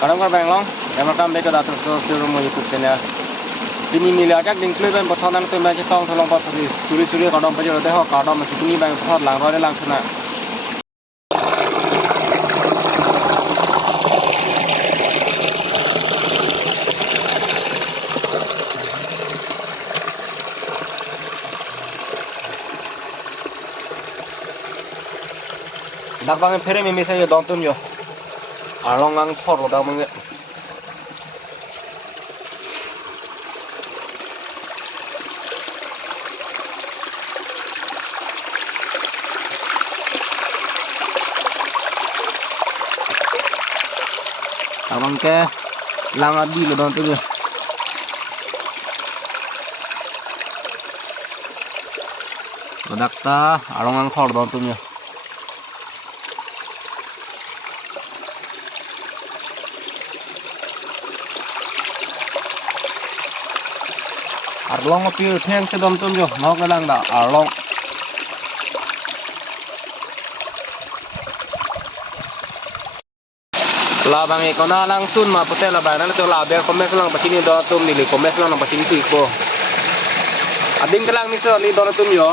Kadang bang long, yang makan mereka datang ke seluruh YouTube channel. Ini miliaran yang klip yang pertama itu macam tong tolong pas suri kadang pakai roda ho kadang masih ini bang pas lang roda lang sana. Dak bang pere mimi saya dontum yo. Along lang thor roda menge. Abang ke lang adi lo dontum yo. Rodak ta along lang thor dontum yo. Arlong api theng se dom tum yo nok lang da arlong la bang ikona lang sun ma putel la bang to la ber komes lang patini do tum ni li komes lang patini tu iko ading lang ni so li do tum yo